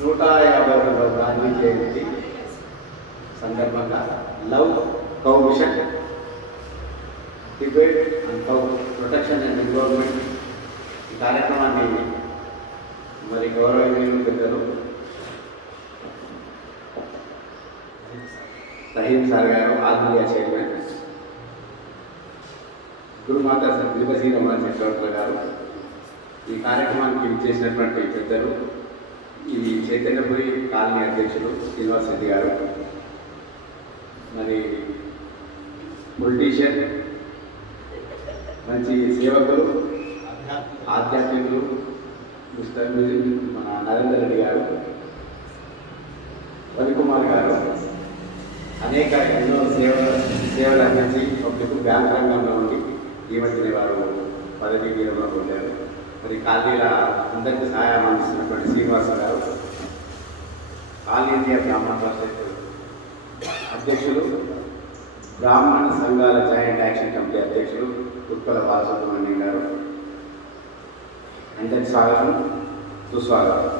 150వ గాంధీ జయంతి సందర్భంగా love cow mission debate and cow protection and environment ఈ కార్యక్రమాన్ని మరి గౌరవనీయులు పెద్దలు Rahim sir garu, all India chairman గురుమాత శ్రీ రమణ చక్రవర్తుల గారు, ఈ కార్యక్రమానికి చేసినటువంటి పెద్దలు, ఈ చైతన్యపురి కాలనీ అధ్యక్షులు శ్రీనివాస్ రెడ్డి గారు, మరి పొలిటీషియన్, మంచి సేవకులు, ఆధ్యాత్మికులు మిస్టర్ మన నరేందర్ రెడ్డి గారు, రవికుమార్ గారు, అనేక ఎన్నో సేవలు అందించి పబ్లిక్ బ్యాంక్ రంగంలో ఉండి ఈ మధ్యనే వారు పదవీ విరమణ పొందారు. మరి కాలనీల అందరికీ సహాయం అందిస్తున్నటువంటి శ్రీనివాస గారు, ఆల్ ఇండియా బ్రాహ్మణ పరిషత్ అధ్యక్షులు, బ్రాహ్మణ సంఘాల జాయింట్ యాక్షన్ కమిటీ అధ్యక్షులు ఉత్పల బాలసుబ్రహ్మణ్యం గారు, అందరికీ స్వాగతం, సుస్వాగతం.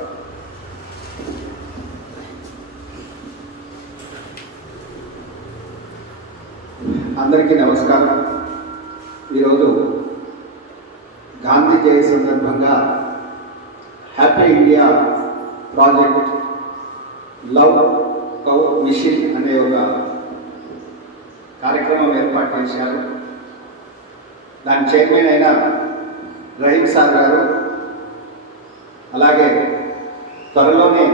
అందరికీ నమస్కారం. ఈరోజు గాంధీ జయంతి సందర్భంగా happy India project love cow mission అనే ఒక కార్యక్రమం ఏర్పాటు చేశారు. దాని చైర్మన్ అయిన రహీం సార్ గారు, అలాగే త్వరలోనే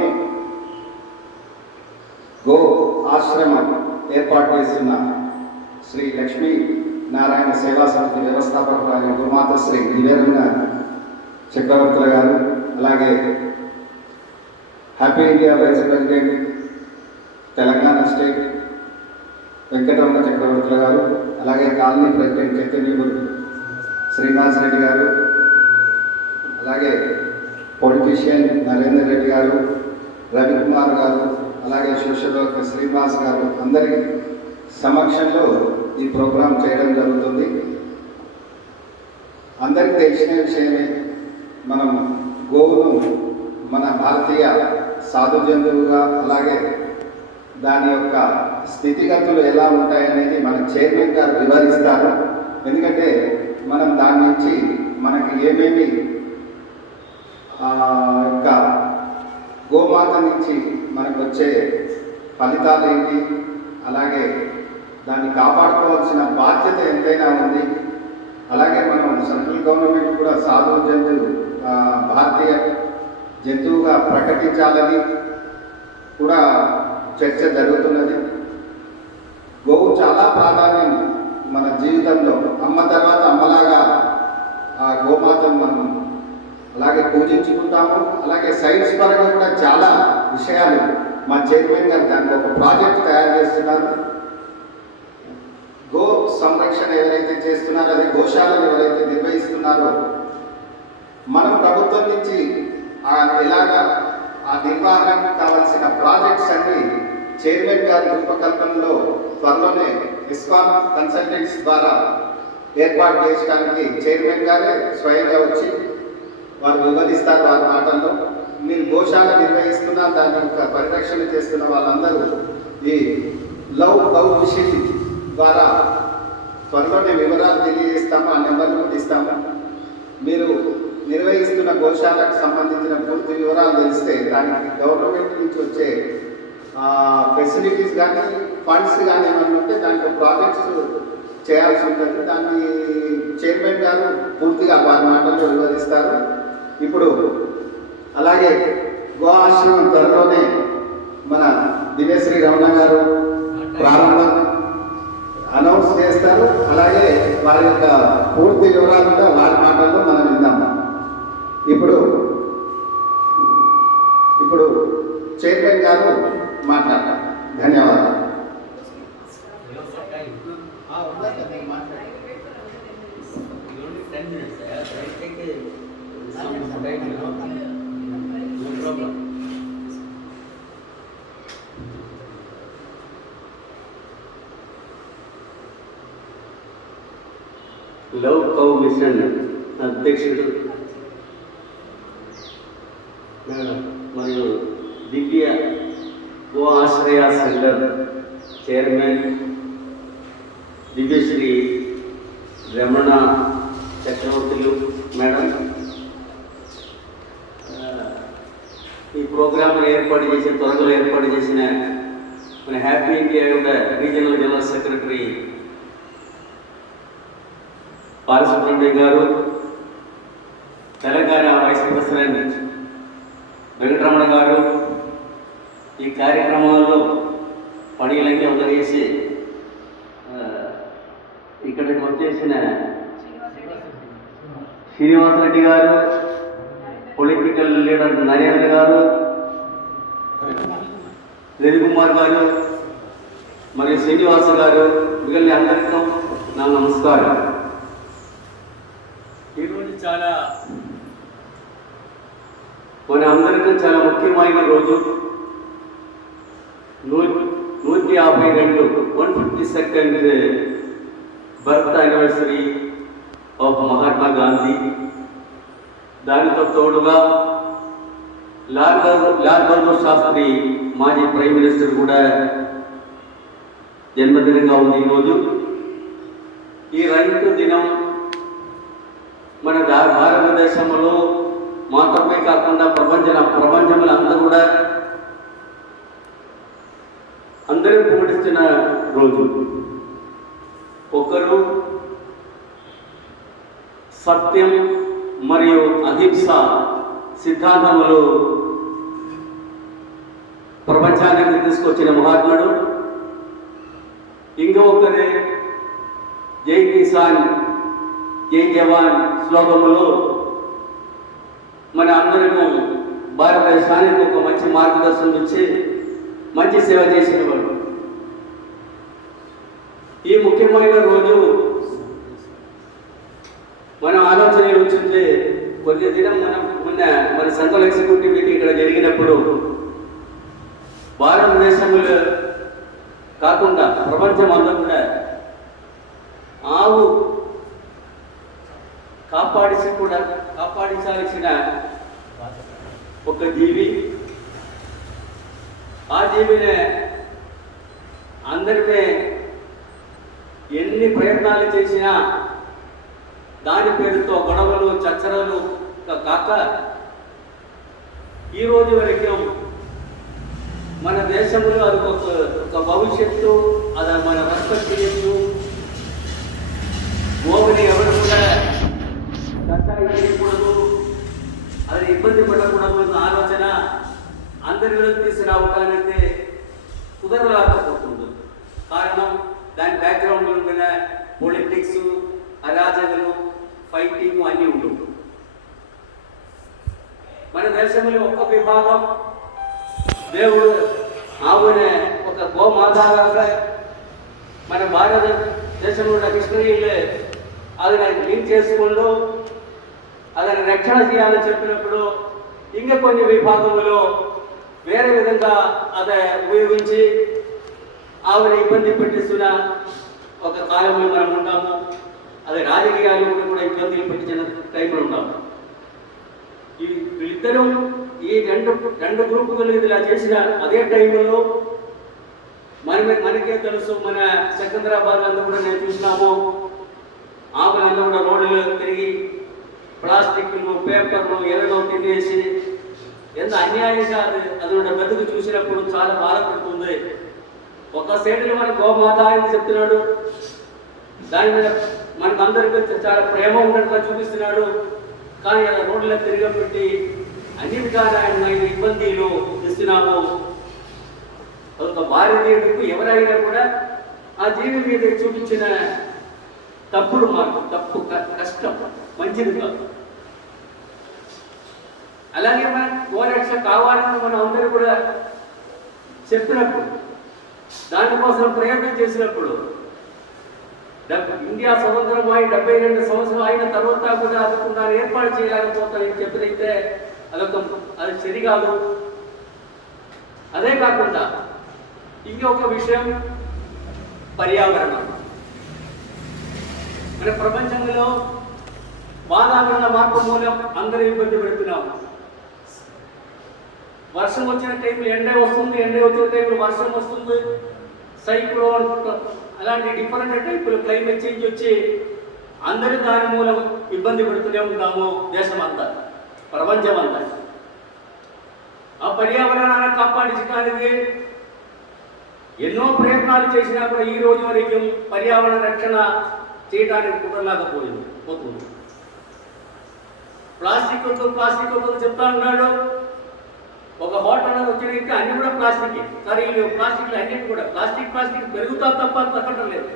గో ఆశ్రమం ఏర్పాటు చేస్తున్న శ్రీ లక్ష్మీ నారాయణ సేవా సమితి వ్యవస్థాపకురాలు గురుమాత శ్రీ దివ్యరమణ చక్రవర్తుల గారు, అలాగే happy India vice president Telangana state Venkataramana Chakravarthula garu, అలాగే కాలనీ ప్రెసిడెంట్ చైతన్యపురి శ్రీనివాస్ రెడ్డి గారు, అలాగే పొలిటీషియన్ నరేందర్ రెడ్డి గారు, రవికుమార్ గారు, అలాగే సోషల్ వర్కర్ శ్రీనివాస్ గారు అందరి సమక్షంలో ఈ ప్రోగ్రాం చేయడం జరుగుతుంది. అందరికీ తెలిసిన విషయమే, మనం గోవును మన భారతీయ సాధు జంతువుగా, అలాగే దాని యొక్క స్థితిగతులు ఎలా ఉంటాయనేది మన చైర్మన్ గారు వివరిస్తారు. ఎందుకంటే మనం దాని నుంచి మనకి ఏమేమి యొక్క గోమాత నుంచి మనకు వచ్చే ఫలితాలు ఏంటి, అలాగే దాన్ని కాపాడుకోవాల్సిన బాధ్యత ఎంతైనా ఉంది. అలాగే మనం సెంట్రల్ గవర్నమెంట్ కూడా సాధు జంతువు భారతీయ జంతువుగా ప్రకటించాలని కూడా చర్చ జరుగుతున్నది. గోవు చాలా ప్రాధాన్యం మన జీవితంలో. అమ్మ తర్వాత అమ్మలాగా ఆ గోమాతను మనం అలాగే పూజించుకుంటాము. అలాగే సైన్స్ పరంగా కూడా చాలా విషయాలు మా చైర్మన్ గారు దానికి ఒక ప్రాజెక్ట్ తయారు చేస్తున్నారు. గో సంరక్షణ ఎవరైతే చేస్తున్నారో, అదే గోశాలను ఎవరైతే నిర్వహిస్తున్నారో, మనం ప్రభుత్వం నుంచి ఎలాగా ఆ నిర్వహణకు కావాల్సిన ప్రాజెక్ట్స్ అన్ని చైర్మన్ గారి రూపకల్పనలో త్వరలోనే ఇస్కాన్ కన్సల్టెంట్స్ ద్వారా ఏర్పాటు చేయడానికి చైర్మన్ గారే స్వయంగా వచ్చి వారు వివరిస్తారు. వారి మాటల్లో మీరు గోశాల నిర్వహిస్తున్న దాని యొక్క పరిరక్షణ చేస్తున్న వాళ్ళందరూ ఈ లవ్ కౌ మిషన్ ద్వారా త్వరలోనే వివరాలు తెలియజేస్తాము. ఆ నెంబర్లు కూడా ఇస్తాము. మీరు నిర్వహిస్తున్న గోశాలకు సంబంధించిన పూర్తి వివరాలు తెలిస్తే దానికి గవర్నమెంట్ నుంచి వచ్చే ఫెసిలిటీస్ కానీ ఫండ్స్ కానీ ఏమన్నా ఉంటే దానికి ప్రాజెక్ట్స్ చేయాల్సి ఉంటుంది. దాన్ని చైర్మన్ గారు పూర్తిగా వారి మాటల్లో వివరిస్తారు. ఇప్పుడు అలాగే గో ఆశ్రమం త్వరలోనే మన దివ్యశ్రీ రమణ గారు ప్రారంభం అనౌన్స్ చేస్తారు. అలాగే వారి యొక్క పూర్తి వివరాలు కూడా వారి మాటల్లో మనం విందాము. ఇప్పుడు చైర్మన్ గారు మాట్లాడతారు. ధన్యవాదాలు. లవ్ కౌ మిషన్ అధ్యక్షుడు మరియు దివ్య గో ఆశ్రయ సెంటర్ చైర్మన్ దివ్యశ్రీ రమణ చక్రవర్తులు మేడం, ఈ ప్రోగ్రామ్ ఏర్పాటు చేసిన త్వరలో ఏర్పాటు చేసిన మన happy India regional general secretary Balasubrahmanyam గారు, తెలంగాణ వైస్ ప్రెసిడెంట్ వెంకటరమణ గారు, ఈ కార్యక్రమాల్లో పనిలన్నీ అందజేసి ఇక్కడికి వచ్చేసిన శ్రీనివాసరెడ్డి గారు, పొలిటికల్ లీడర్ నరేంద్ర గారు, రవికుమార్ గారు, మరియు శ్రీనివాస గారు, మిగిలిన అందరికీ నా నమస్కారం. ఈరోజు మన అందరికీ చాలా ముఖ్యమైన రోజు. 152 152nd birth anniversary of Mahatma Gandhi. దానితో తోడుగా లాల్ బహదూర్ శాస్త్రి మాజీ ప్రైమ్ మినిస్టర్ కూడా జన్మదినంగా ఉంది ఈరోజు. ఈ రైతు దినం మన భారతదేశంలో మాత్రమే కాకుండా ప్రపంచంలో అంతా కూడా అందరూ పూజిస్తున్న రోజు. ఒకరు సత్యం మరియు అహింస సిద్ధాంతములు ప్రపంచానికి తీసుకొచ్చిన మహాత్ముడు, ఇంకొకరే జై కిసాన్ జై జవాన్ శ్లోకములు మన అందరికీ భారతదేశానికి ఒక మంచి మార్గదర్శనం ఇచ్చి మంచి సేవ చేసిన వాడు. ఈ ముఖ్యమైన రోజు మనం ఆలోచన వచ్చింది. కొద్ది దినం మన సెంట్రల్ ఎగ్జిక్యూటివ్ మీటింగ్ ఇక్కడ జరిగినప్పుడు భారతదేశంలో కాకుండా ప్రపంచం అంతా కూడా ఆవు కాపాడించాల్సిన ఒక జీవి. ఆ జీవిని అందరిపై ఎన్ని ప్రయత్నాలు చేసినా దాని పేరుతో గొడవలు చచ్చరలు కాక ఈరోజు వరకు మన దేశంలో అది ఒక భవిష్యత్తు, అది మన రెస్పెక్ట్ చేయొచ్చు. గోవుని ఎవరు కూడా కష్టాలు చేయకూడదు, అది ఇబ్బంది పడకూడదు అన్న ఆలోచన అందరిలో తీసుకురావడానికే కుదరలేకపోతుంది. కారణం దాని బ్యాక్గ్రౌండ్లో ఉండిన పొలిటిక్స్, అరాజకలు, ఫైటింగ్ అన్నీ ఉంటుంది. మన దేశంలో ఒక్క విభాగం దేవుడు ఆవునే ఒక గోమాతగా మన భారతదేశంలో హిస్టరీలో అది లింక్ చేసుకుంటూ అదని రక్షణ చేయాలని చెప్పినప్పుడు ఇంకా కొన్ని విభాగంలో వేరే విధంగా అదే ఉపయోగించి ఆవిడ ఇబ్బంది పెట్టిస్తున్న ఒక కాలంలో మనం ఉంటాము. అది రాజకీయాలు కూడా ఇబ్బందులు పెట్టించిన టైంలో ఉంటాము. వీళ్ళిద్దరూ ఈ రెండు గ్రూపులు ఇలా చేసిన అదే టైంలో మనకే తెలుసు. మన సికింద్రాబాద్ అంతా కూడా నేను చూసినాము. ఆవులంతా కూడా రోడ్లు తిరిగి ప్లాస్టిక్లు, పేపర్లు ఎలాగో తినేసి ఎంత అన్యాయంగా అది బతుకు చూసినప్పుడు చాలా బాధపడుతుంది. ఒక సైడ్లో మన గోమాత అని చెప్తున్నాడు, దాని మీద మనకు అందరికీ చాలా ప్రేమ ఉన్నట్టుగా చూపిస్తున్నాడు. కానీ అలా రోడ్ల తిరగబెట్టి అన్ని విధాలైన ఇబ్బందులు ఇస్తున్నాము. ఒక భారతీయుడికి ఎవరైనా కూడా ఆ జీవి మీద చూపించిన తప్పుడు మార్గం, తప్పు కష్టం మంచిది కాదు. అలాగే మన గోరక్ష కావాలని మనం అందరూ కూడా చెప్పినప్పుడు, దానికోసం ప్రయత్నం చేసినప్పుడు ఇండియా స్వతంత్రమై 72 సంవత్సరాలు అయిన తర్వాత కూడా అనుకున్నారు ఏర్పాటు చేయలేకపోతానని చెప్పినైతే అది సరికాదు. అదే కాకుండా ఇంకొక విషయం పర్యావరణం. మన ప్రపంచంలో వాతావరణ మార్పు మూలం అందరూ ఇబ్బంది పెడుతున్నాము. వర్షం వచ్చిన టైంలో ఎండ వస్తుంది, ఎండ వచ్చిన టైంలో వర్షం వస్తుంది, సైక్లోన్ అలాంటి డిఫరెంట్ టైపులు క్లైమేట్ చేంజ్ వచ్చి అందరూ దాని మూలం ఇబ్బంది పడుతూనే ఉంటాము. దేశమంతా, ప్రపంచం అంతా ఆ పర్యావరణాన్ని కాపాడించడానికి ఎన్నో ప్రయత్నాలు చేసినా కూడా ఈ రోజు వరకు పర్యావరణ రక్షణ చేయడానికి కుదరలేకపోతుంది. ప్లాస్టిక్ చెప్తా ఉన్నాడు. ఒక హోటల్ వచ్చినైతే అన్ని కూడా ప్లాస్టిక్. సరే వీళ్ళు ప్లాస్టిక్లు అన్నిటి కూడా ప్లాస్టిక్ పెరుగుతా తప్ప తగ్గటం లేదు.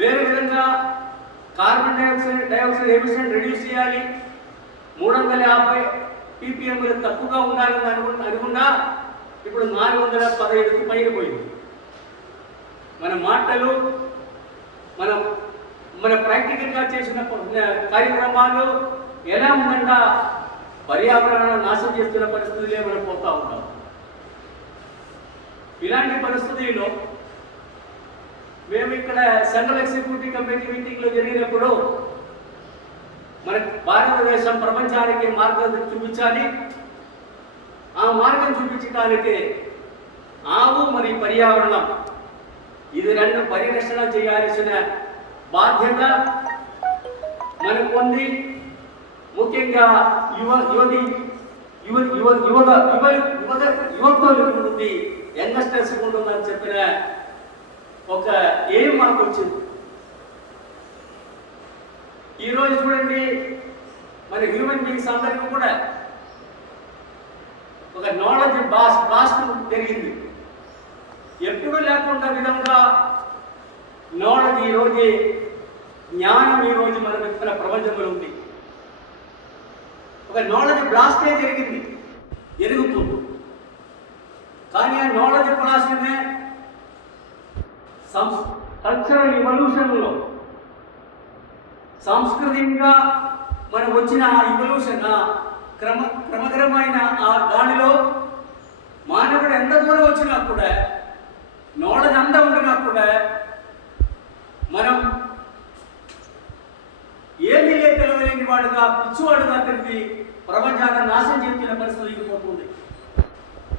వేరే విధంగా కార్బన్ డైఆక్సైడ్ ఎమిషన్ రెడ్యూస్ చేయాలి, 350 ppm తక్కువగా ఉండాలని అనుకున్నా ఇప్పుడు 415కు పైన పోయింది. మన మాటలు, మన ప్రాక్టికల్గా చేసిన కార్యక్రమాలు ఎలా ఉందంటే పర్యావరణాన్ని నాశనం చేస్తున్న పరిస్థితులే మనం పోతా ఉంటాం. ఇలాంటి పరిస్థితుల్లో మేము ఇక్కడ సెంట్రల్ ఎగ్జిక్యూటివ్ కమిటీ మీటింగ్లో జరిగినప్పుడు మన భారతదేశం ప్రపంచానికి మార్గం చూపించాలి. ఆ మార్గం చూపించడానికి ఆవు మరి పర్యావరణం ఇది రెండు పరిరక్షణ చేయాల్సిన బాధ్యత మనకు ఉంది. ముఖ్యంగా యువకులకు ఉంది, యంగస్టర్స్ ఉంటుందని చెప్పిన ఒక ఏం మాకు వచ్చింది. ఈరోజు చూడండి, మన హ్యూమన్ బీయింగ్స్ అందరికీ కూడా ఒక నాలెడ్జ్ బ్లాస్ట్ జరిగింది. ఎప్పుడు లేకుండా విధంగా నాలెడ్జ్ ఈరోజు, జ్ఞానం ఈరోజు మన వ్యక్తుల ప్రపంచంలో ఉంది. ఒక నాలెడ్జ్ బ్లాస్టే జరుగుతుంది. కానీ ఆ నాలెడ్జ్ బ్లాస్ట్నే కల్చరల్ ఇవల్యూషన్లో సాంస్కృతికంగా మనం వచ్చిన ఆ ఇవల్యూషన్ క్రమక్రమైన ఆ దానిలో మానవుడు ఎంత దూరం వచ్చినా కూడా, నాలెడ్జ్ అంతా ఉండినా కూడా మనం ఏమీ తెలియలేని వాడుగా, పిచ్చివాడుగా తిరిగి ప్రపంచాన్ని నాశనం చేస్తున్న పరిస్థితి పోతుంది.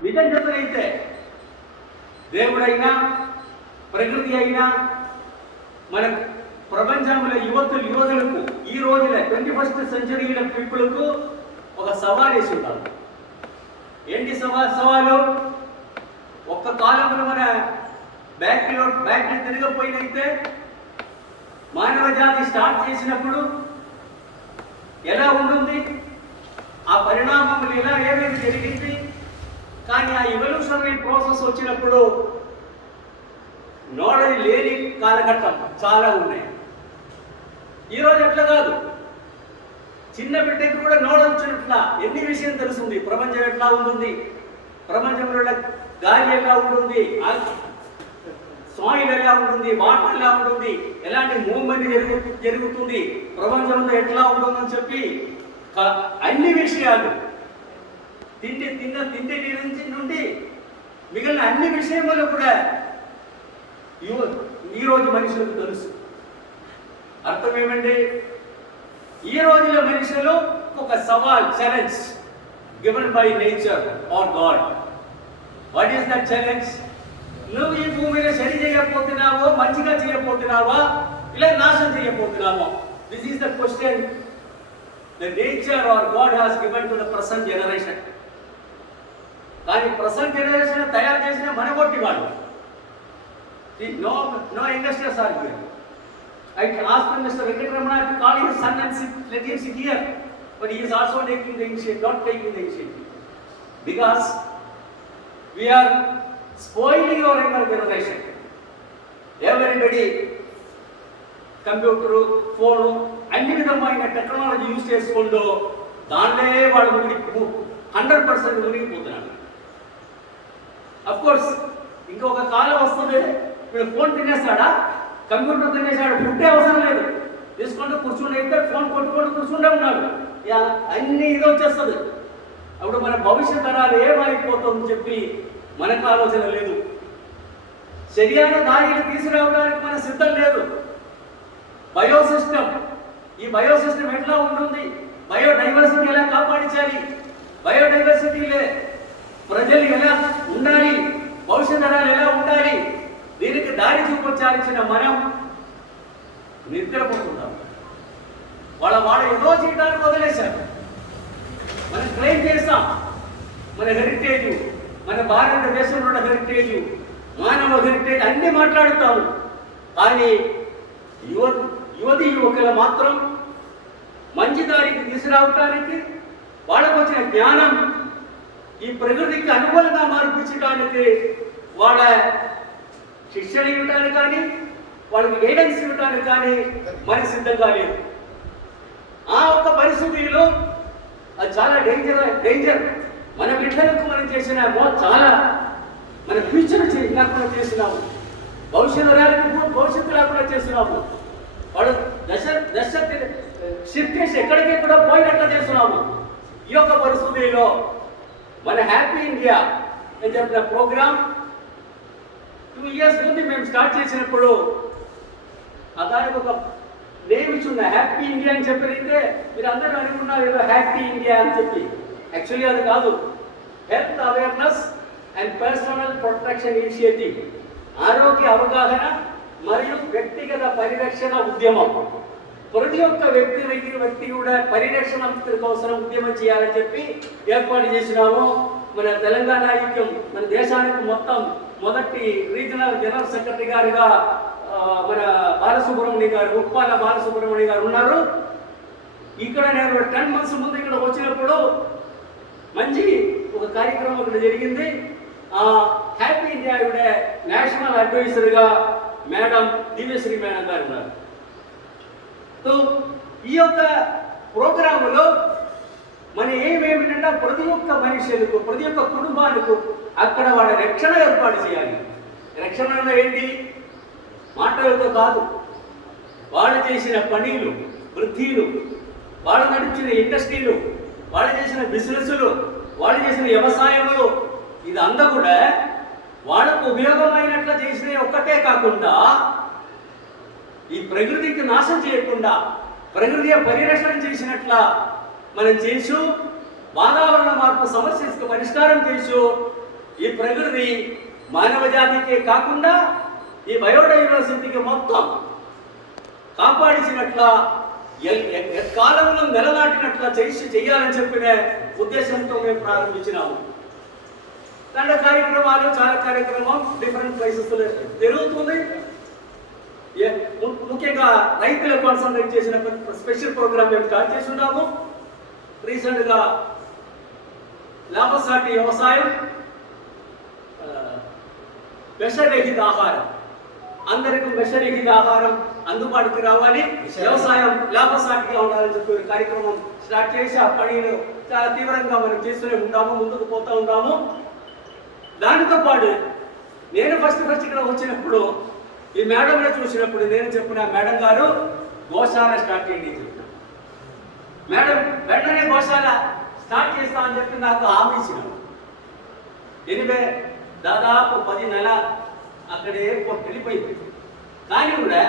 నిజం చెప్పనైతే దేవుడైనా ప్రకృతి అయినా మన ప్రపంచంలో యువతులకు ఈ రోజున 21st century పీపుల్కు ఒక సవాల్ వేసి ఉంటారు. ఏంటి సవాలు? ఒక్క కాలంలో మన బ్యాక్లు తిరగపోయినైతే మానవ జాతి స్టార్ట్ చేసినప్పుడు ఎలా ఉంటుంది, ఆ పరిణామములు ఏమేమి జరిగింది. కానీ ఆ ఇవల్యూషనరీ ప్రాసెస్ వచ్చినప్పుడు నాలెడ్జ్ లేని కాలఘట్టం చాలా ఉన్నాయి. ఈరోజు అట్లా కాదు. చిన్న బిడ్డకి కూడా నాలెడ్జ్ వచ్చినట్ల ఎన్ని విషయం తెలుస్తుంది. ప్రపంచం ఎట్లా ఉంటుంది, ప్రపంచంలో గాలి ఎలా ఉంటుంది, సాయిల్ ఎలా ఉంటుంది, వాటర్ ఎలా ఉంటుంది, ఎలాంటి మూవ్మెంట్ జరుగుతుంది, ప్రపంచంలో ఎట్లా ఉంటుందని చెప్పి అన్ని విషయాలు తిండి నుండి మిగిలిన అన్ని విషయములు కూడా ఈరోజు మనుషులకు తెలుసు. అర్థం ఏమండి? ఈ రోజుల మనుషులు ఒక సవాల్, challenge given by nature or God. What is that challenge? నువ్వు ఈ భూమిలో సరి చేయకపోతున్నావో, మంచిగా చేయకపోతున్నావా, ఇలా నాశనం చేయకపోతున్నావో? This is the question the nature or God has given to the present generation. కానీ ప్రెసెంట్ జనరేషన్ తయారు చేసిన మనగొట్టి వాళ్ళు. No youngsters are here. I asked Mr. Venkatramana to call his son and let him sit here, but he is also not taking the initiative, because we are spoiling our younger generation. Everybody computer, phone అన్ని విధమైన technology use చేసుకుంటూ దాంట్లో వాళ్ళు 100% మునిగిపోతున్నాడు. Of course ఇంకొక కాలం వస్తుంది, వీడు phone తినేస్తాడా, computer తినేసాడు, ఫుడ్డే అవసరం లేదు, తీసుకుంటూ కూర్చుని అయితే ఫోన్ కొట్టుకుంటూ కూర్చుంటే ఉన్నాడు. అన్ని ఇది వచ్చేస్తుంది. అప్పుడు మన భవిష్యత్ తరాలు ఏమైపోతుందని చెప్పి మనకు ఆలోచన లేదు. సరియైన దారిని తీసుకురావడానికి మన సిద్ధం లేదు. బయోసిస్టమ్, ఈ బయోసిస్టమ్ ఎట్లా ఉంటుంది, బయోడైవర్సిటీ ఎలా కాపాడించాలి, సింపతిలే, ప్రజలు ఎలా ఉండాలి, భవిష్యత్ తరాలు ఎలా ఉండాలి, దీనికి దారి చూపించాల్సిన మనం నిద్రపోతున్నాం. వాళ్ళ ఏదో చేయడానికి వదిలేశారు. మనం క్లెయిమ్ చేస్తాం మన హెరిటేజ్, మన భారతదేశంలో ఉన్న హెరిటేజ్, మానవ హెరిటేజ్ అన్నీ మాట్లాడుతాము. కానీ యువతి యువకులు మాత్రం మంచి దారికి తీసుకురావటానికి, వాళ్ళకు వచ్చిన జ్ఞానం ఈ ప్రకృతికి అనుకూలంగా మార్పించడానికి, వాళ్ళ శిక్షణ ఇవ్వడానికి కానీ, వాళ్ళకి గైడెన్స్ ఇవ్వడానికి కానీ మన సిద్ధంగా లేదు. ఆ ఒక్క పరిస్థితిలో అది చాలా డేంజర్. మన బిడ్డలకు మనం చేసిన చాలా మన ఫ్యూచర్ లేకుండా చేస్తున్నాము, భవిష్యత్తు లేకుండా చేస్తున్నాము. వాడు దశ షిఫ్ట్ చేసి ఎక్కడికి కూడా పోయినట్లు చేస్తున్నాము. ఈ యొక్క పరిస్థితిలో మన హ్యాపీ ఇండియా అని చెప్పిన ప్రోగ్రామ్ 2 years ముందు మేము స్టార్ట్ చేసినప్పుడు దానికి ఒక నేమ్ ఇచ్చున్న హ్యాపీ ఇండియా అని చెప్పితే మీరు అందరూ అనుకున్నారు ఏదో హ్యాపీ ఇండియా అని చెప్పి. యాక్చువల్లీ అది కాదు, health awareness and personal protection initiative, ఆరోగ్య అవగాహన మరియు వ్యక్తిగత పరిరక్షణ ఉద్యమం. ప్రతి ఒక్క వ్యక్తి కూడా పరిరక్షణ కోసం ఉద్యమం చేయాలని చెప్పి ఏర్పాటు చేసినాము. మన తెలంగాణ ఐక్యం మన దేశానికి మొత్తం మొదటి రీజనల్ జనరల్ సెక్రటరీ గారుగా మన బాలసుబ్రహ్మణ్య గారు, ఉప్పాల బాలసుబ్రహ్మణ్య గారు ఉన్నారు. ఇక్కడ నేను 10 months ముందు ఇక్కడ వచ్చినప్పుడు మంచి ఒక కార్యక్రమం ఇక్కడ జరిగింది. హ్యాపీ ఇండియా నేషనల్ అడ్వైజర్గా మేడం దివ్యశ్రీ మేడం గారు ఉన్నారు. సో ఈ యొక్క ప్రోగ్రాములో మన ఏమేమిటంటే ప్రతి ఒక్క మనుషులకు, ప్రతి ఒక్క కుటుంబానికి అక్కడ వాళ్ళ రక్షణ ఏర్పాటు చేయాలి. రక్షణ ఏంటి? మాటలతో కాదు, వాళ్ళు చేసిన పనులు, వృత్తిలు, వాళ్ళు నడిచిన ఇండస్ట్రీలు, వాళ్ళు చేసిన బిజినెస్లు, వాళ్ళు చేసిన వ్యవసాయములు, ఇదంతా కూడా వాళ్ళకు ఉపయోగమైనట్లు చేసిన ఒక్కటే కాకుండా ఈ ప్రకృతికి నాశనం చేయకుండా ప్రకృతి పరిరక్షణ చేసినట్ల మనం చేసు, వాతావరణ మార్పు సమస్యకు పరిష్కారం చేసు, ఈ ప్రకృతి మానవ జాతికే కాకుండా ఈ బయోడైవర్సిటీకి మొత్తం కాపాడించినట్ల కాలంలో నిలనాటినట్ల చేయాలని చెప్పిన ఉద్దేశంతో మేము ప్రారంభించినాము. దండ కార్యక్రమాలు, చాలా కార్యక్రమం డిఫరెంట్ ప్లేసెస్లో జరుగుతుంది. ముఖ్యంగా రైతులకు కాన్సన్ట్రేట్ చేసిన స్పెషల్ ప్రోగ్రామ్ మేము స్టార్ట్ చేసి ఉన్నాము. రీసెంట్గా లాభసాటి వ్యవసాయం, విషరహిత ఆహారం, అందరికీ విషరహిత ఆహారం అందుబాటుకి రావాలి, వ్యవసాయం లాభసాటిగా ఉండాలని చెప్పి కార్యక్రమం స్టార్ట్ చేసి ఆ పనిని చాలా తీవ్రంగా మనం చేస్తూనే ఉంటాము, ముందుకు పోతూ ఉంటాము. దానితో పాటు నేను ఫస్ట్ ఇక్కడ వచ్చినప్పుడు ఈ మేడంని చూసినప్పుడు నేను చెప్పిన మేడం గారు గోశాల స్టార్ట్ చేయండి చెప్పిన మేడం, వెంటనే గోశాల స్టార్ట్ చేస్తామని చెప్పి నాకు హామీ ఇచ్చినాను. ఎనివే దాదాపు 10 నెలల అక్కడే వెళ్ళిపోయింది. కానీ కూడా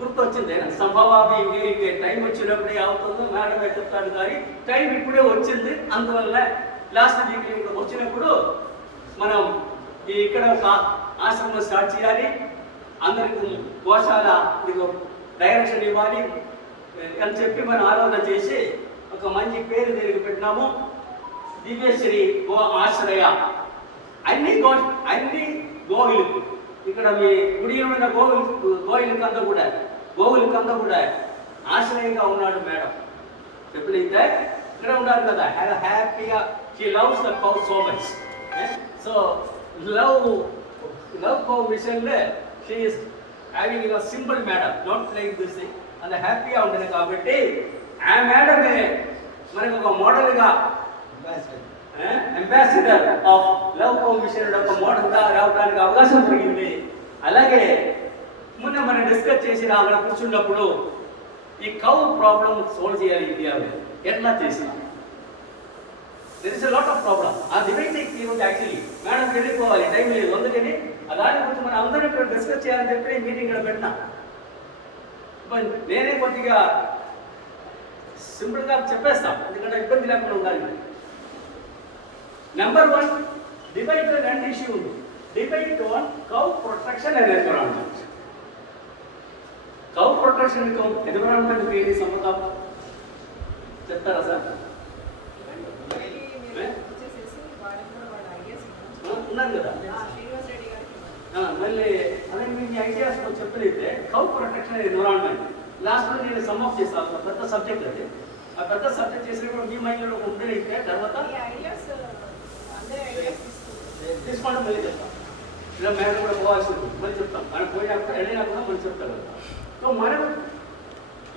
గుర్తొచ్చింది, సంభవాభి ఇంకే టైం వచ్చినప్పుడే అవుతుందో మేడమే చెప్తాడు, కానీ టైం ఇప్పుడే వచ్చింది. అందువల్ల లాస్ట్ వీక్ వచ్చినప్పుడు మనం ఇక్కడ ఒక ఆశ్రమం స్టార్ట్ చేయాలి, అందరికీ గోశాల డైరెక్షన్ ఇవ్వాలి అని చెప్పి మనం ఆలోచన చేసి ఒక మంచి పేరు దీనికి పెట్టినాము, దివ్యశ్రీ గో ఆశ్రయ. అన్ని గోవులకు ఇక్కడ మీ గుడిలో ఉన్న గోవులకంతా కూడా ఆశ్రయంగా ఉన్నాడు మేడం. ఎప్పుడైతే ఇక్కడ ఉండాలి కదా, హ్యాపీగా she loves the cow so much. So love cow విషయంలో she is having a simple madam, don't like this thing అంత హ్యాపీగా ఉంటుంది. కాబట్టి ఆ మేడమే మనకు ఒక మోడల్గా ambassador of love cow mission ఒక మోడల్గా రావడానికి అవకాశం దొరికింది. అలాగే మొన్న మనం డిస్కస్ చేసి అక్కడ కూర్చున్నప్పుడు ఈ కౌ ప్రాబ్లం సాల్వ్ చేయాలి ఇండియాలో, ఎట్లా చేసినా there is a lot of problem. ఆ డిబేట్ యాక్చువల్లీ మేడం వెళ్ళిపోవాలి, టైం లేదు. అందుకని దాని గురించి మనం అందరం ఇక్కడ డిస్కస్ చేయాలని చెప్పి మీటింగ్ ఇక్కడ పెట్టినా. నేనే కొద్దిగా సింపుల్గా చెప్పేస్తాం, ఎందుకంటే ఇబ్బంది లేకుండా ఉండాలి. నెంబర్ 1 డిబేట్ రెండు ఇష్యూ ఉంది. Debate on cow protection and environment. Cow protection and cow environment పేరు సంబంధం చెప్తారా సార్? ఉన్నారు కదా. మళ్ళీ అదే మీ ఐడియాస్ చెప్పలేదే కౌ ప్రొటెక్షన్ అండ్ ఎన్విరాన్మెంట్ లాస్ట్లో నేను సమ్అప్ చేస్తాను. పెద్ద సబ్జెక్ట్ అది. ఆ పెద్ద సబ్జెక్ట్ చేసినప్పుడు మీ మైండ్లో ఉంటే తర్వాత తీసుకోవడం మళ్ళీ చెప్తాం. ఇలా మేడం కూడా పోవాల్సి ఉంటుంది, మళ్ళీ చెప్తాం. మనం పోయినప్పుడు వెళ్ళినా కూడా మళ్ళీ చెప్తాం కదా. సో మనం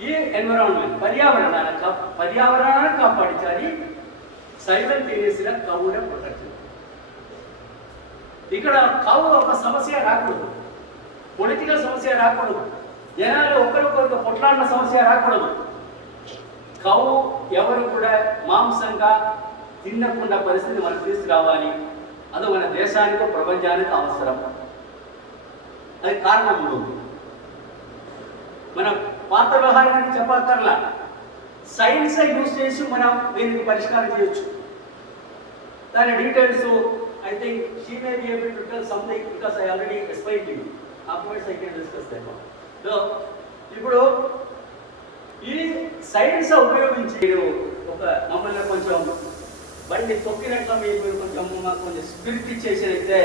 ఈ ఎన్విరాన్మెంట్ పర్యావరణాన్ని కాపాడించాలి, సైమల్టేనియస్గా కవునే ప్రొటెక్ట్. ఇక్కడ కవు ఒక సమస్య రాకూడదు, పొలిటికల్ సమస్య రాకూడదు, జనాలు ఒకరికొకరికి పొట్లాడిన సమస్య రాకూడదు. కవు ఎవరు కూడా మాంసంగా తినకుండా పరిస్థితి మనకు తీసుకురావాలి. అది మన దేశానికి ప్రపంచానికి అవసరం. అది కారణం ఉంది. మన పాత వ్యవహారాన్ని చెప్పక్కర్లా, సైన్స్ యూజ్ చేసి మనం దీనికి పరిష్కారం చేయొచ్చు. దాని details I think she may be able to tell something because I already explain to you. Afterwards I can discuss that. So ఇప్పుడు ఈ సైన్స్ ఉపయోగించి ఒక మమ్మల్ని కొంచెం బండి తొక్కినట్లు మీరు కొంచెం స్పిరిట్ ఇచ్చేసైతే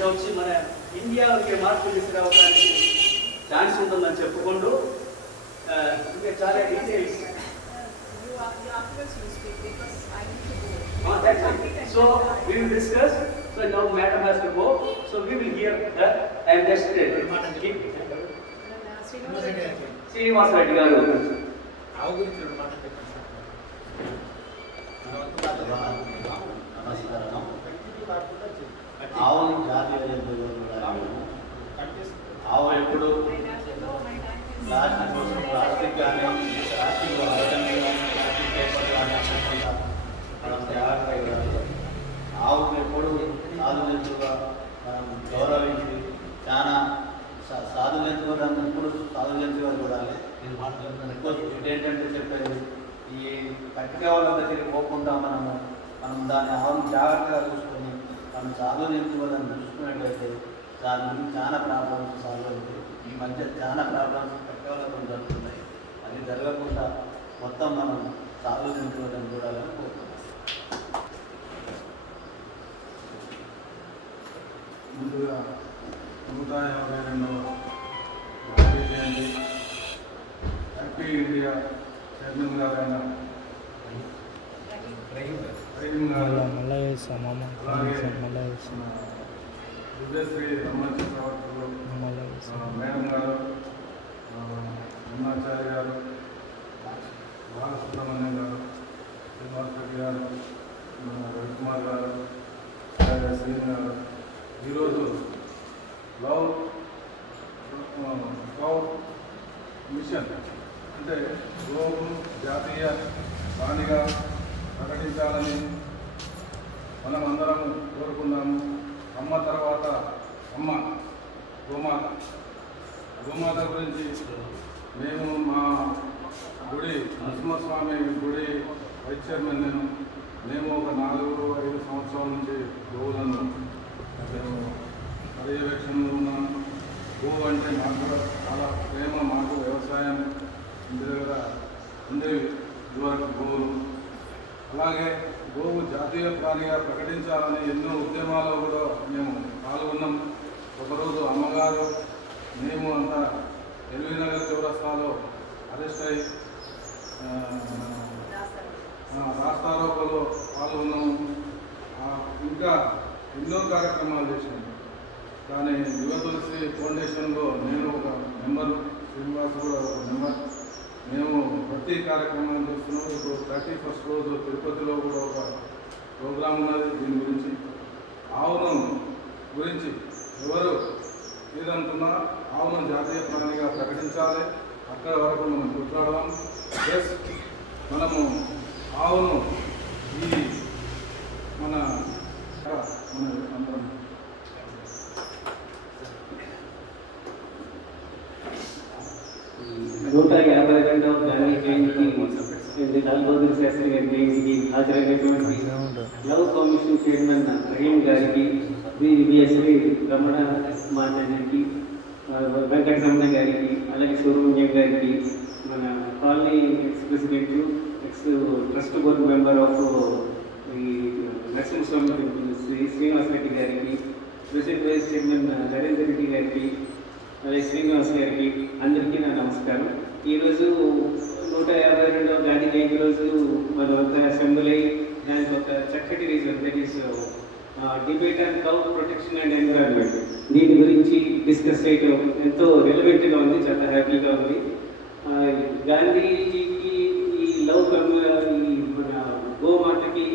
వచ్చి మన ఇండియాకి మార్పులు తీసుకురావడానికి ఛాన్స్ ఉంటుందని చెప్పుకుంటూ ఇంకా చాలా details. So we will discuss. So now madam has to go. So we will hear her. I am just keep. Srinivas Reddy garu. ఆవులు జాతీయ జంతువులు. ఆవు ఎప్పుడు ప్లాస్టిక్ కానీ ప్లాస్టిక్ పేపర్ కానీ మనం తయారు చేయాలి. ఆవును ఎప్పుడు సాధు జంతువుగా మనం గౌరవించి చాలా సాధు జంతువుగా ఎప్పుడు సాధు జంతువుగా చూడాలి. ఏంటంటే చెప్పేది ఈ పట్టిక వాళ్ళ దగ్గరికి పోకుండా మనం దాన్ని ఆవును జాగ్రత్తగా చూసుకొని మనం సాధు జంతువులను చూసుకున్నట్లయితే దాని గురించి చాలా ప్రాబ్లమ్స్ సాల్వ్ అవుతాయి. ఈ మధ్య చాలా ప్రాబ్లమ్స్ పట్టికలతో జరుగుతున్నాయి. అది జరగకుండా మొత్తం మనం సాధు జంతువులను చూడాలని కోరుకుంటున్నాం. ముందుగా 152వ గాంధీ జయంతి హ్యాపీ ఇండియా చైర్మన్ గారైన రహీం గారు, అలాగే విజయశ్రీ రమణ చక్రవర్తులు మేడం గారు, అన్నాచార్య గారు, బాలసుబ్రహ్మణ్యం గారు, శ్రీనివాస్ రెడ్డి గారు, రవికుమార్ గారు, శ్రీని గారు, ఈరోజు లవ్ మిషన్ అంటే గోవు జాతీయ ప్రాణిగా ప్రకటించాలని మనం అందరం కోరుకున్నాము. అమ్మ తర్వాత అమ్మ గోమాత గురించి మేము మా గుడి నరసింహస్వామి గుడి వైస్ చైర్మన్ మేము ఒక 4-5 సంవత్సరాల నుంచి గోవులను మేము పర్యవేక్షణలో ఉన్నాము. గోవు అంటే నాకు కూడా చాలా ప్రేమ. మాకు వ్యవసాయం ఇంటి దగ్గర ఉండేవి ఇదివరకు గోవులు. అలాగే గోవు జాతీయ ప్రాణిగా ప్రకటించాలని ఎన్నో ఉద్యమాల్లో కూడా మేము పాల్గొన్నాం. ఒకరోజు అమ్మగారు మేము అంతా ఎల్వీ నగర్ చౌరస్తాలో అరెస్ట్ అయ్యి రాస్తారోకోలో పాల్గొన్నాము. ఇంకా ఎన్నో కార్యక్రమాలు చేసినాము. కానీ యువ తులసి ఫౌండేషన్లో నేను ఒక మెంబరు, శ్రీనివాస్ కూడా ఒక మెంబర్. మేము ప్రతి కార్యక్రమం చేస్తున్నాం. ఇప్పుడు 31st రోజు తిరుపతిలో కూడా ఒక ప్రోగ్రాం ఉన్నది. దీని గురించి ఆవును గురించి ఎవరు ఏదంటున్నా ఆవును జాతీయ ప్రాణిగా ప్రకటించాలి. అక్కడ వరకు మనం కొట్లాడదాం. ప్లస్ మనము ఆవును ఈ మన అందరం 152వ గాంధీ జయంతి లాల్ బహదూర్ శాస్త్రి గారి జయంతికి హాజరైనటువంటి లవ్ కమిషన్ చైర్మన్ రహీం గారికి, విఎస్వి రమణ మాట్లాడికి, వెంకటరమణ గారికి, అలాగే సుబ్రహ్మణ్యం గారికి, మన colony ex president, ex trust board member of ఈ నరసింహస్వామి టెంపుల్ శ్రీనివాస్ రెడ్డి గారికి, president vice chairman Narender Reddy గారికి, అలాగే శ్రీనివాస్ గారికి అందరికీ నా నమస్కారం. ఈరోజు 152వ గాంధీ జయంతి రోజు మన వద్ద అసెంబ్లీ దానికి ఒక చక్కటి reason, that is debate on cow protection and environment, దీని గురించి డిస్కస్ చేయడం ఎంతో రిలవెంట్గా ఉంది, చాలా హ్యాపీగా ఉంది. గాంధీజీకి ఈ లవ్ ఈ మన గోమాతకి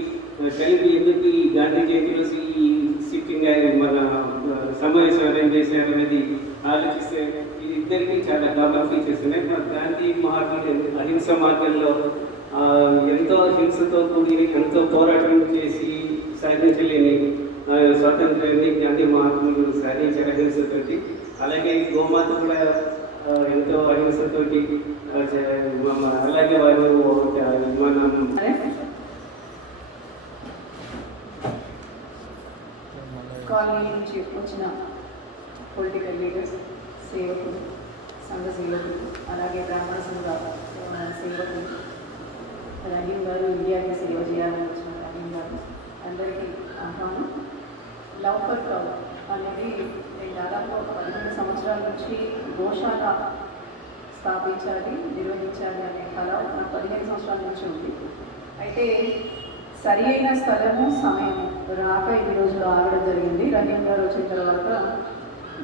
కలిపి ఎందుకు ఈ గాంధీ జయంతి రోజు ఈ సిట్టింగ్ మన సమావేశం అరేంజ్ చేశారు అనేది ఆలోచిస్తే ఇది ఇద్దరికి చాలా కామన్ ఫీచర్స్ ఉన్నాయి. గాంధీ మహాత్ముడు అహింస మార్గంలో ఎంతో హింసతో కూడి ఎంతో పోరాటం చేసి సాధించలేని స్వాతంత్రాన్ని గాంధీ మహాత్ముడు సాధించారు అహింసతోటి. అలాగే గోమాత కూడా ఎంతో అహింసతోటి, అలాగే వారు మనం కాలనీ నుంచి వచ్చిన పొలిటికల్ లీడర్స్, సేవకులు, సంఘ సేవకులు, అలాగే బ్రాహ్మణ సంఘ సేవకులు, రహీం గారు, ఇండియాకి సేవ చేయాలని వచ్చిన రహీం గారు అందరికీ ఆహ్వానం. లవ్ ఫర్ కౌ అనేది నేను దాదాపు 12 సంవత్సరాల నుంచి గోశాల స్థాపించాలి, నిర్వహించాలి అనే కళ నాకు 15 సంవత్సరాల నుంచి ఉంది. అయితే సరి అయిన స్థలము, సమయం రాక ఈ రోజులో ఆగడం జరిగింది. రహీం గారు వచ్చిన తర్వాత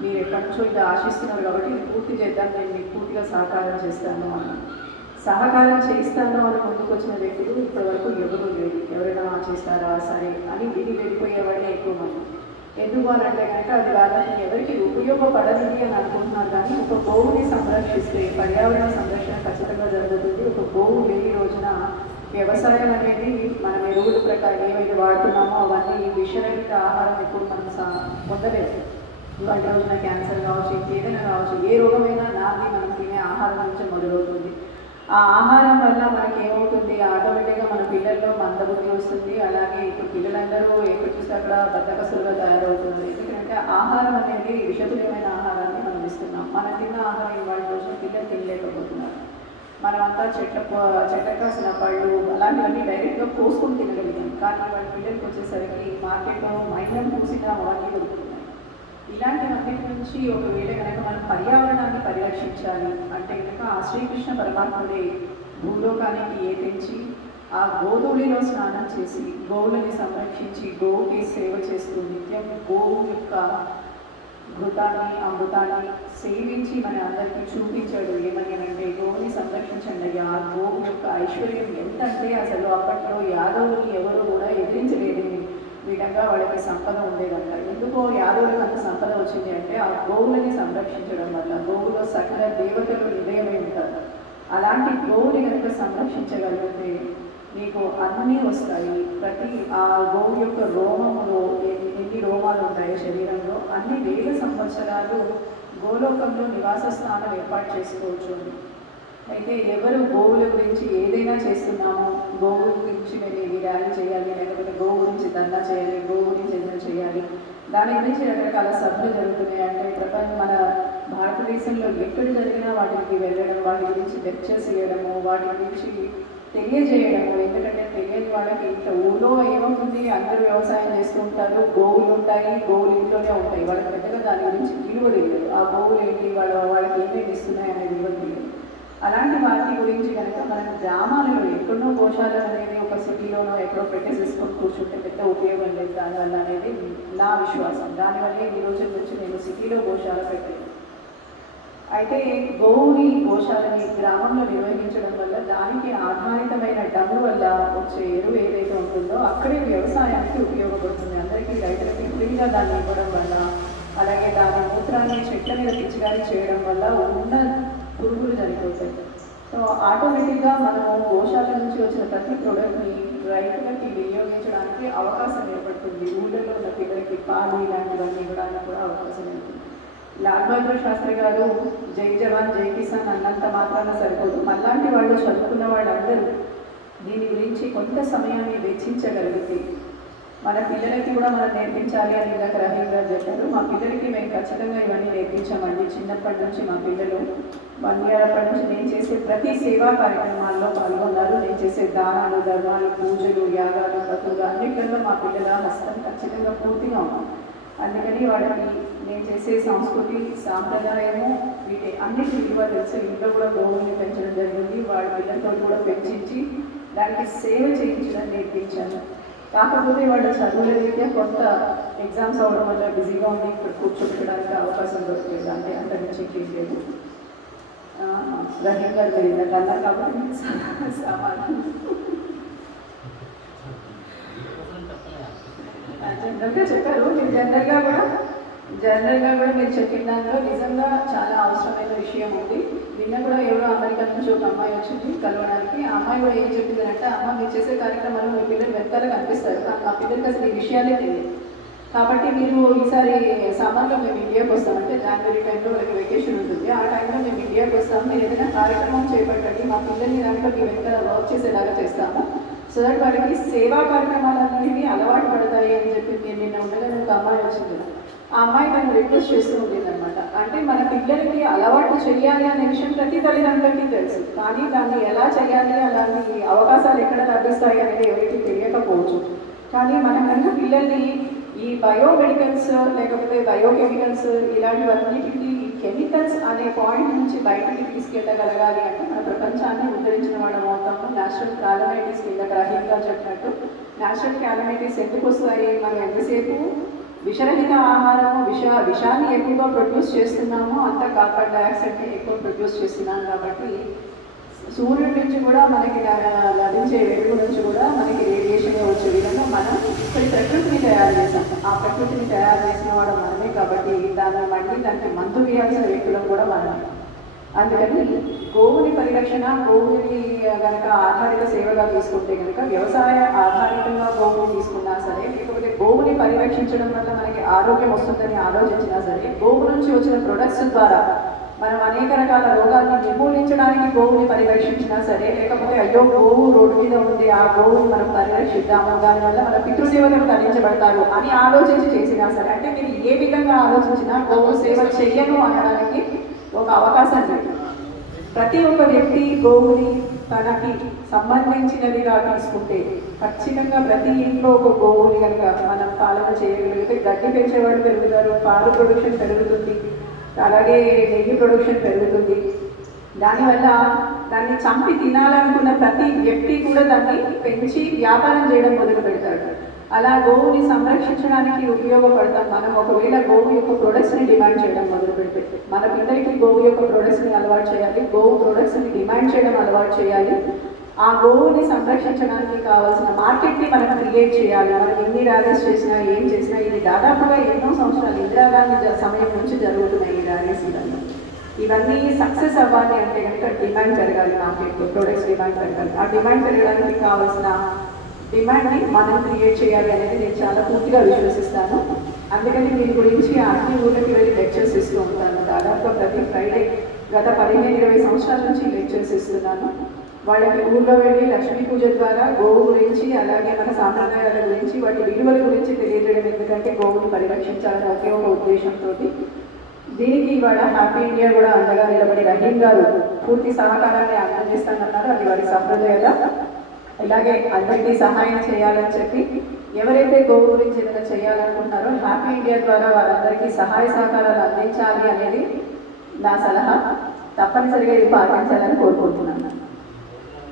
మీరు ఎప్పటి నుంచో ఇది ఆశిస్తున్నారు కాబట్టి ఇది పూర్తి చేద్దాం, నేను మీకు పూర్తిగా సహకారం చేస్తాను అని. సహకారం చేస్తాను అని ముందుకు వచ్చిన వ్యక్తులు ఇప్పటివరకు ఎవరూ లేదు. ఎవరైనా చేస్తారా సరే అని విని వెళ్ళిపోయేవాడే ఎక్కువ మంది. ఎందుకు అని అంటే కనుక అది వాళ్ళకి ఎవరికి ఉపయోగపడనిది అని అనుకుంటున్నారు. కానీ ఒక గోవుని సంరక్షిస్తే పర్యావరణ సంరక్షణ ఖచ్చితంగా జరుగుతుంది. ఒక గోవు లేని రోజున వ్యవసాయం అనేది మనం ఎరువుల ప్రకారం ఏవైతే వాడుతున్నామో అవన్నీ విషరహిత ఆహారం ఎప్పుడు మనం పొందలేదు. ఇవాళ రోజున క్యాన్సర్ కావచ్చు, ఇంకేదైనా కావచ్చు, ఏ రోగమైనా నాది మనం తినే ఆహారం నుంచి మొదలవుతుంది. ఆ ఆహారం వల్ల మనకి ఏమవుతుంది, ఆటోమేటిక్గా మన పిల్లల్లో మందబుద్ధి వస్తుంది. అలాగే ఇప్పుడు పిల్లలందరూ ఎక్కడ చూస్తే అక్కడ బద్దకస్తులుగా తయారవుతుంది. ఎందుకంటే ఆహారం అనేది విషతుల్యమైన ఆహారాన్ని మనం ఇస్తున్నాం. మనం తిన్న ఆహారం ఇవాళ రోజున పిల్లలు తినలేకపోతున్నారు. మనమంతా చెట్ల కాసిన పళ్ళు అలాంటివన్నీ డైరెక్ట్గా కోసుకొని తినగలిగాం. కానీ వాళ్ళ పిల్లలకి వచ్చేసరికి మార్కెట్లో మైనం పూసిన అవన్నీ దొరుకుతున్నాయి. ఇలాంటివన్నిటి నుంచి ఒకవేళ కనుక మనం పర్యావరణాన్ని పరిరక్షించాలి అంటే కనుక ఆ శ్రీకృష్ణ పరమాత్ముడే భూలోకానికి ఏతించి ఆ గోధూళిలో స్నానం చేసి గోవులని సంరక్షించి గోవుకి సేవ చేస్తూ నిత్యం గోవు యొక్క ఘృతాన్ని, అమృతాన్ని సేవించి మన అందరికీ చూపించాడు. ఏమని అంటే గోవుని సంరక్షించండి అయ్యా. గోవు యొక్క ఐశ్వర్యం ఎంతంటే అసలు అప్పట్లో యాదవుని ఎవరు కూడా ఎదిరించలేదు విధంగా వాళ్ళకి సంపద ఉండేదంట. ఎందుకో యాదవులకు అంత సంపద వచ్చింది అంటే ఆ గోవులని సంరక్షించడం వల్ల. గోవులో సకల దేవతలు నిలయమై ఉంటారు. అలాంటి గోవుని కనుక సంరక్షించగలిగితే నీకు అన్నీ వస్తాయి. ప్రతి ఆ గోవు యొక్క రోమములో ఎన్ని రోమాలు ఉంటాయో శరీరంలో అన్ని వేల సంవత్సరాలు గోలోకంలో నివాస స్థానం ఏర్పాటు చేసుకోవచ్చు. అయితే ఎవరు గోవుల గురించి ఏదైనా చేస్తున్నామో, గోవు గురించి మేము ర్యాలీ చేయాలి, లేకపోతే గోవు గురించి ధర్నా చేయాలి, గోవు గురించి ఏదైనా చేయాలి, దాని గురించి రకరకాల సభలు జరుగుతున్నాయి. అంటే మన భారతదేశంలో ఎక్కడ జరిగినా వాటికి వెళ్ళడం, వాటి గురించి లెక్చర్స్ చేయడము, వాటి గురించి తెలియజేయడము. ఎందుకంటే తెలియని వాళ్ళకి ఇంత ఊళ్ళో ఏమవుతుంది, అందరూ వ్యవసాయం చేస్తూ ఉంటారు, గోవులు ఉంటాయి, గోవులు ఇంట్లోనే ఉంటాయి, వాళ్ళకి పెద్దగా దాని గురించి విలువ తెలియదు. ఆ గోవులు ఏంటి, వాళ్ళకి ఏమేమి ఇస్తున్నాయి అనేది విలువ తెలియదు. అలాంటి వాటి గురించి కనుక మనం గ్రామాలలో ఎక్కడో గోశాల అనేది ఒక సిటీలోనో ఎక్కడో పెట్టేసేసుకొని కూర్చుంటే పెద్ద ఉపయోగం లేదు దానివల్ల అనేది నా విశ్వాసం. దానివల్లే ఈ రోజు నుంచి నేను సిటీలో గోశాల పెట్టాను. అయితే గోవుని గోశాలని గ్రామంలో నిర్వహించడం వల్ల దానికి ఆధారితమైన డబ్బు వల్ల వచ్చే ఎరువు ఏదైతే ఉంటుందో అక్కడే వ్యవసాయానికి ఉపయోగపడుతుంది. అందరికీ రైతులకి ఫ్రీగా దాన్ని ఇవ్వడం వల్ల, అలాగే దాని మూత్రాన్ని చెట్ల మీద పిచికారీ చేయడం వల్ల ఉన్న పురుగులు చనిపోతాయి. సో ఆటోమేటిక్గా మనము గోశాల నుంచి వచ్చిన ప్రతి ప్రోడక్ట్ని రైతులకి వినియోగించడానికి అవకాశం ఏర్పడుతుంది. ఊళ్ళలో ఉన్న పిల్లలకి పాలు ఇలాంటివన్నీ ఇవ్వడానికి కూడా అవకాశం ఉంటుంది. లాల్ బహదూర్ శాస్త్రి గారు జై జవాన్ జై కిసాన్ అన్నంత మాత్రాన సరిపోదు. మళ్ళాంటి వాళ్ళు చదువుకున్న వాళ్ళందరూ దీని గురించి కొంత సమయాన్ని వెచ్చించగలిగితే మన పిల్లలకి కూడా మనం నేర్పించాలి అని ఇందాక రహీం గారు చెప్పారు. మా పిల్లలకి మేము ఖచ్చితంగా ఇవన్నీ నేర్పించామండి. చిన్నప్పటి నుంచి మా పిల్లలు 1 year అప్పటి నుంచి నేను చేసే ప్రతి సేవా కార్యక్రమాల్లో పాల్గొన్నారు. నేను చేసే దానాలు, ధర్మాలు, పూజలు, యాగాలు, వ్రతులు అన్నింటిలో మా పిల్లల హస్తం ఖచ్చితంగా పూర్తిగా ఉంది. అందుకని వాళ్ళకి నేను చేసే సంస్కృతి, సాంప్రదాయము వీటి అన్నిటి విలువ తెలుసు. ఇంట్లో కూడా గోవుల్ని పెంచడం జరిగింది. వాళ్ళ పిల్లలతో కూడా పెంచి దానికి సేవ చేయించడం నేర్పించాను. కాకపోతే వాళ్ళ చదువుల రీత్యా కొంత ఎగ్జామ్స్ అవ్వడం వల్ల బిజీగా ఉండి ఇప్పుడు కూర్చోబెట్టడానికి అవకాశం దొరకలేదు. అంటే అంతకు మించి లేదు. రహీం గారు మీరు ఇందాక అన్నారు కాబట్టి సామాన్లు జనరల్గా చెప్పారు. మీరు జనరల్గా కూడా మీరు చెప్పిన దాంట్లో నిజంగా చాలా అవసరమైన విషయం ఉంది. నిన్న కూడా ఎవరో అమెరికా నుంచి ఒక అమ్మాయి వచ్చింది కలవడానికి. ఆ అమ్మాయి కూడా ఏం చెప్పిందంటే, అమ్మ మీరు చేసే కార్యక్రమాలు మీ పిల్లలు వెనకాల కనిపిస్తారు, కానీ మా పిల్లలకి అసలు ఈ విషయాలే తెలియదు. కాబట్టి మీరు ఈసారి సమ్మర్లో మేము ఇండియాకి వస్తామంటే జనవరి టైంలో వాళ్ళకి వెకేషన్ ఉంటుంది. ఆ టైంలో మేము ఇండియాకి వస్తాము. మీరు ఏదైనా కార్యక్రమం చేపట్టండి, మా పిల్లల్ని దాంట్లో మీ వెనకాల వర్క్ చేసేలాగా చేస్తాము. సో దట్ వాళ్ళకి సేవా కార్యక్రమాలన్నిటికీ అలవాటు పడతాయి అని చెప్పి నేను నిన్న ఉండగా ఒక అమ్మాయి వచ్చింది. ఆ అమ్మాయి నన్ను రిక్వెస్ట్ చేస్తూ ఉండేది అనమాట. అంటే మన పిల్లలకి అలవాటు చేయాలి అనే విషయం ప్రతి తల్లిదండ్రులకి తెలుసు, కానీ దాన్ని ఎలా చేయాలి, అలాంటి అవకాశాలు ఎక్కడ లభిస్తాయి అనేది ఎవరికి తెలియకపోవచ్చు. కానీ మనం కనుక పిల్లల్ని ఈ బయోమెడికల్స్ లేకపోతే బయోకెమికల్స్ ఇలాంటివన్నిటికీ కెమికల్స్ అనే పాయింట్ నుంచి బయటికి తీసుకెళ్ళగలగాలి అంటే మన ప్రపంచాన్ని ఉద్ధరించిన వాళ్ళం అవుతాము. న్యాచురల్ క్యాలమైటీస్ కింద రహీం గారు చెప్పినట్టు న్యాచురల్ క్యాలమైటీస్ ఎందుకు వస్తాయి? మనం ఎంతసేపు విషరహిత ఆహారము విషాన్ని ఎక్కువగా ప్రొడ్యూస్ చేస్తున్నాము, అంతా కార్బన్ డైఆక్సైడ్ని ఎక్కువ ప్రొడ్యూస్ చేస్తున్నాం. కాబట్టి సూర్యుడి నుంచి కూడా మనకి లభించే వెలుగు నుంచి కూడా మనకి రేడియేషన్ వచ్చే విధంగా మనం ఇక్కడ ప్రకృతిని తయారు చేసాం. ఆ ప్రకృతిని తయారు చేసిన వాడు మనమే. కాబట్టి దాన్ని మళ్ళీ దానికి మందు వేయాల్సిన వ్యక్తులను కూడా మనమే. అందుకని గోవుని పరిరక్షణ, గోవుని కనుక ఆధారిత సేవగా తీసుకుంటే కనుక వ్యవసాయ ఆధారితంగా గోవుని తీసుకున్నా సరే, లేకపోతే గోవుని పరిరక్షించడం వల్ల మనకి ఆరోగ్యం వస్తుందని ఆలోచించినా సరే, గోవు నుంచి వచ్చిన ప్రొడక్ట్స్ ద్వారా మనం అనేక రకాల రోగాల్ని నిర్మూలించడానికి గోవుని పరిరక్షించినా సరే, లేకపోతే అయ్యో గోవు రోడ్డు మీద ఉంది, ఆ గోవుని మనం పరిరక్షిద్దాము, దానివల్ల మన పితృదేవతలు తరించబడతారు అని ఆలోచించి చేసినా సరే, అంటే మీరు ఏ విధంగా ఆలోచించినా గోవు సేవ చెయ్యను అనడానికి ఒక అవకాశం లేదు. ప్రతి ఒక్క వ్యక్తి గోవుని తనకి సంబంధించినదిగా తీసుకుంటే ఖచ్చితంగా ప్రతి ఇంట్లో ఒక గోవుని కనుక మనం పాలన చేయగలిగితే గడ్డి పెంచేవాళ్ళు పెరుగుతారు, పాలు ప్రొడక్షన్ పెరుగుతుంది, అలాగే నెయ్యి ప్రొడక్షన్ పెరుగుతుంది. దానివల్ల దాన్ని చంపి తినాలనుకున్న ప్రతి వ్యక్తి కూడా దాన్ని పెంచి వ్యాపారం చేయడం మొదలు పెడతాడు. అలా గోవుని సంరక్షించడానికి ఉపయోగపడతాం మనం. ఒకవేళ గోవు యొక్క ప్రొడక్ట్స్ని డిమాండ్ చేయడం మొదలు పెడితే మన పిల్లలకి గోవు యొక్క ప్రొడక్ట్స్ని అలవాటు చేయాలి, గోవు ప్రొడక్ట్స్ని డిమాండ్ చేయడం అలవాటు చేయాలి. ఆ గోవుని సంరక్షించడానికి కావాల్సిన మార్కెట్ని మనం క్రియేట్ చేయాలి. మనం ఎన్ని ర్యాలీస్ చేసినా ఏం చేసినా ఇది దాదాపుగా ఎన్నో సంవత్సరాలు ఇందిరాగాంధీ సమయం నుంచి జరుగుతున్నాయి ఈ ర్యాలీస్. ఇవన్నీ సక్సెస్ అవ్వాలి అంటే కనుక డిమాండ్ పెరగాలి, మార్కెట్లో ప్రొడక్ట్స్ డిమాండ్ పెరగాలి. ఆ డిమాండ్ పెరగడానికి కావాల్సిన డిమాండ్ని మనం క్రియేట్ చేయాలి అనేది నేను చాలా పూర్తిగా విశ్వసిస్తాను. అందుకని దీని గురించి అన్ని ఊళ్ళకి వెళ్ళి లెక్చర్స్ ఇస్తూ ఉంటాను. దాదాపుగా ప్రతి ఫ్రైడే గత 15-20 సంవత్సరాల నుంచి లెక్చర్స్ ఇస్తున్నాను. వాళ్ళకి ఊళ్ళో వెళ్ళి లక్ష్మీ పూజ ద్వారా గోవు గురించి, అలాగే మన సాంప్రదాయాల గురించి, వాటి విలువల గురించి తెలియజేయడం. ఎందుకంటే గోవుని పరిరక్షించాలని ఒకే ఒక ఉద్దేశంతో దీనికి ఇవాళ హ్యాపీ ఇండియా కూడా అండగా నిలబడి రహీం గారు పూర్తి సహకారాన్ని అందజేస్తానన్నారు. అది వారి సంప్రదాయాల. ఇలాగే అందరికీ సహాయం చేయాలని చెప్పి ఎవరైతే గోవు గురించి ఏదైనా చేయాలనుకుంటున్నారో హ్యాపీ ఇండియా ద్వారా వారందరికీ సహాయ సహకారాలు అందించాలి అనేది నా సలహా. తప్పనిసరిగా ఇది పాటించాలని కోరుకుంటున్నాను.